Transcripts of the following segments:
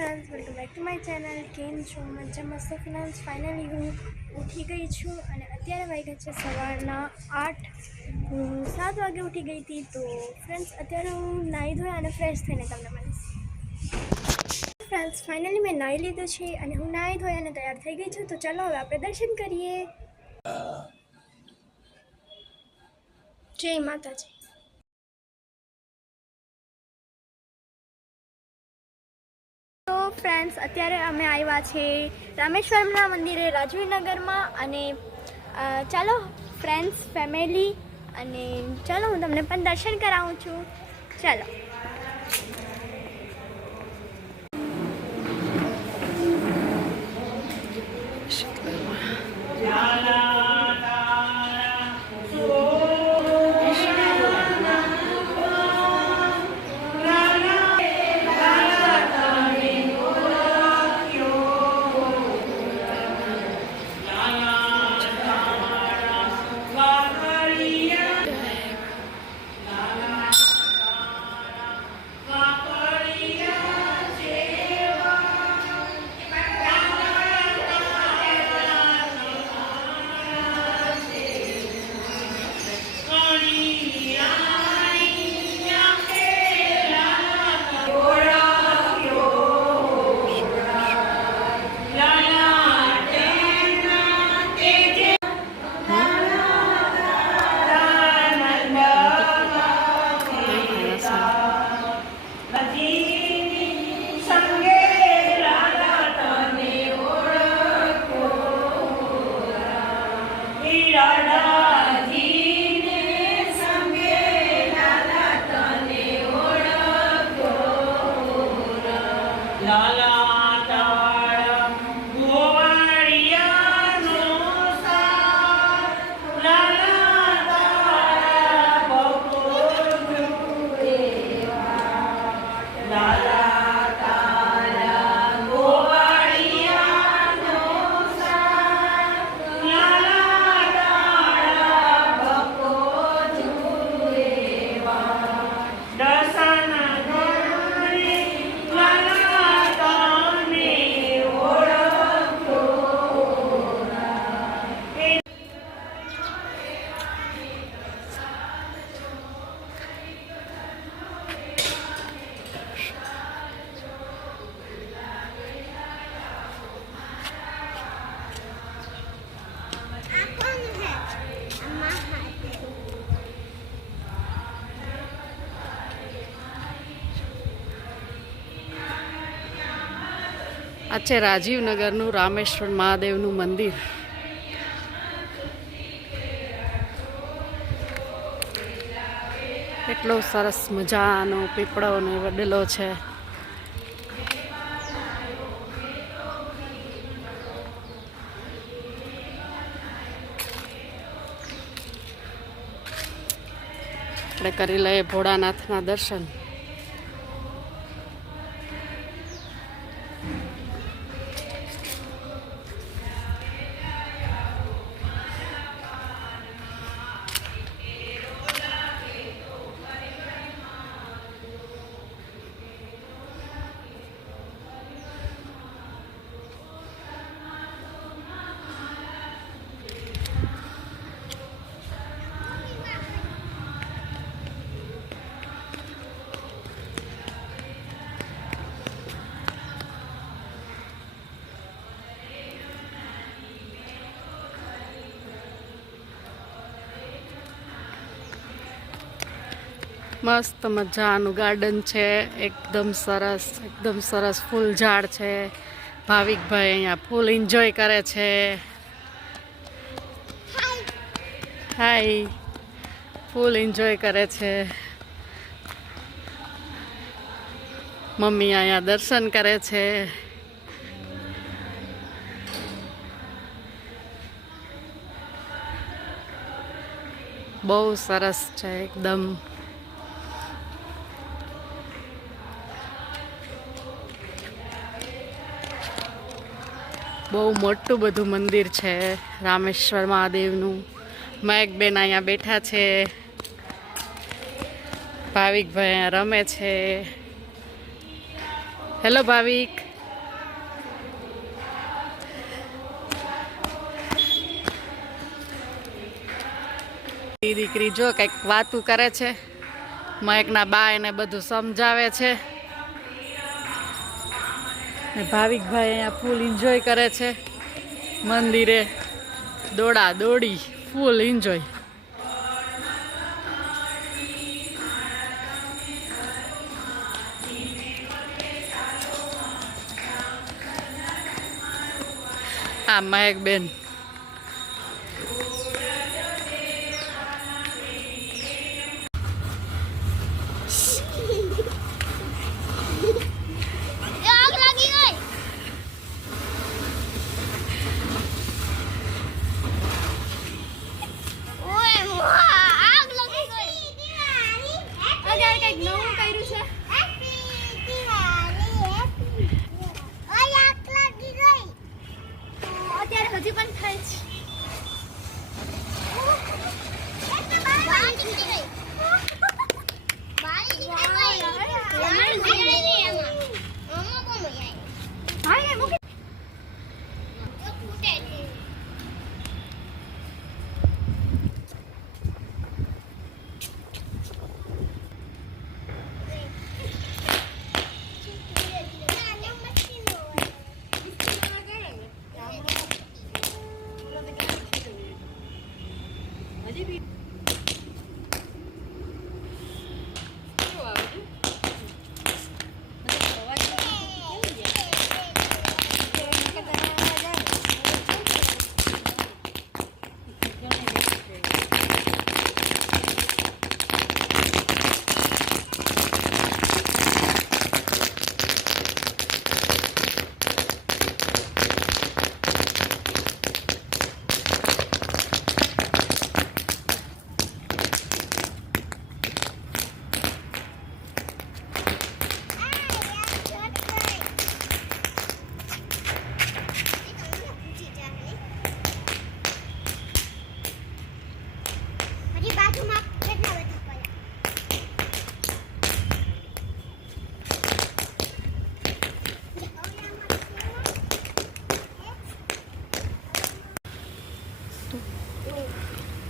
Friends welcome back to my channel केम छो मजा मस्त फ्रेंड्स फाइनली हूँ उठी गई छूँ અને અત્યારે વાગ્યા છે સવારના 8 હું 7 વાગે ઉઠી ગઈ હતી તો ફ્રેન્ડ્સ અત્યારે હું નાહી ધોઈ અને ફ્રેશ થઈને તમને મળીશ ફ્રેન્ડ્સ ફાઇનલી મેં નાહી લીધું છે અને હું નાહી ધોઈ અને તૈયાર થઈ ગઈ છું તો ચાલો હવે આપણે દર્શન કરીએ જય માતાજી तो फ्रेंड्स अत्यारे अमे आव्या छे रामेश्वरमना मंदिरे राजवीनगरमां अने चलो फ्रेंड्स फैमिली अने चलो हूँ तमने पण दर्शन करावुं छूं चलो આ છે રાજીવનગરનું રામેશ્વર મહાદેવનું મંદિર એટલો સરસ મજાનો પીપળો ને વડલો છે આપણે કરી લઈએ ભોળાનાથના દર્શન મસ્ત મજાનું ગાર્ડન છે એકદમ સરસ ફૂલ ઝાડ છે ભાવિકભાઈ અહીંયા ફૂલ એન્જોય કરે છે હાય ફૂલ એન્જોય કરે છે મમ્મી અહીંયા દર્શન કરે છે બહુ સરસ છે એકદમ બહુ મોટું બધું મંદિર છે રામેશ્વર મહાદેવનું મહેકબેન અહીંયા બેઠા છે ભાવિકભાઈ અહીંયા રમે છે હેલો ભાવિક દીકરી જો કંઈક વાતું કરે છે, મયકના બા એને બધું સમજાવે છે ને ભાવિકભાઈ અહીંયા ફૂલ એન્જોય કરે છે મંદિરે, દોડા દોડી ફૂલ એન્જોય. આ મયક બેન આગ લાગી ગઈ. ઓય આગ લાગી ગઈ. અત્યારે કંઈક નવું કર્યું છે. અત્યારે હજી પણ થાય છે.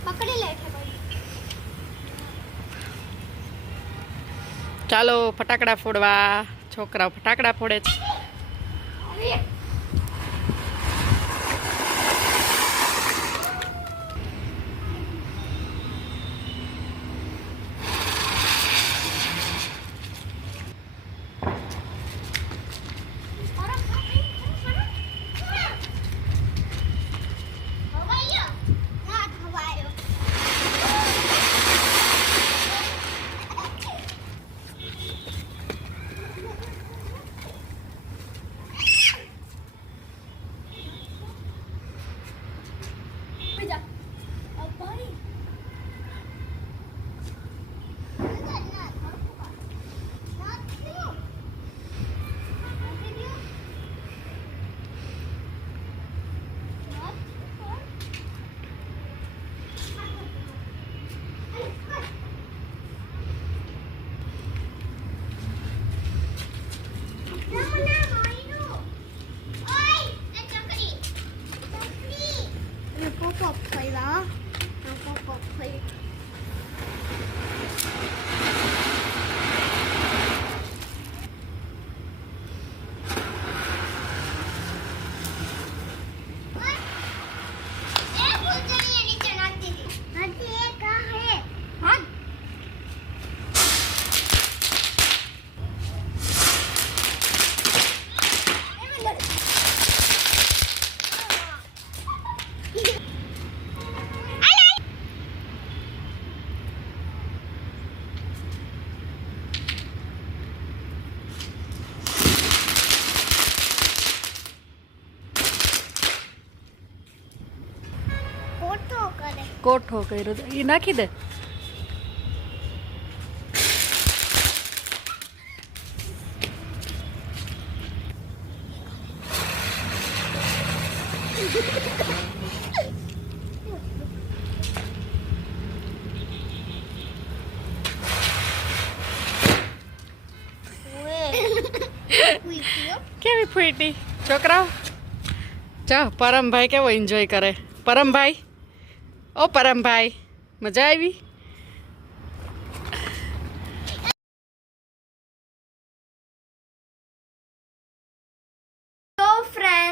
પકડી લે. ચાલો ફટાકડા ફોડવા. છોકરાઓ ફટાકડા ફોડે છે. કોઠો કર્યો તો એ નાખી દે. કેવી ફૂટી છોકરાઓ. ચાલ પરમભાઈ કેવો એન્જોય કરે. પરમભાઈ, ઓ પરમભાઈ, મજા આવી?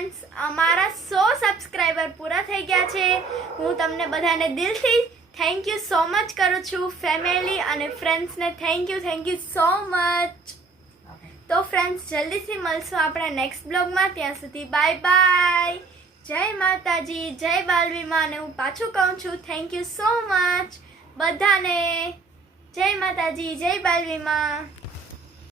ફ્રેન્ડ્સ અમારા 100 સબસ્ક્રાઈબર પૂરા થઈ ગયા છે. હું તમને બધાને દિલથી થેન્ક યુ સો મચ કરું છું. ફેમિલી અને ફ્રેન્ડ્સને થેન્ક યુ સો મચ. તો ફ્રેન્ડ્સ જલ્દીથી મળશું આપણા નેક્સ્ટ બ્લોગમાં. ત્યાં સુધી બાય બાય. જય માતાજી, જય બાલવીમાં. અને હું પાછું કહું છું થેન્ક યુ સો મચ બધાને. જય માતાજી, જય બાલવીમાં.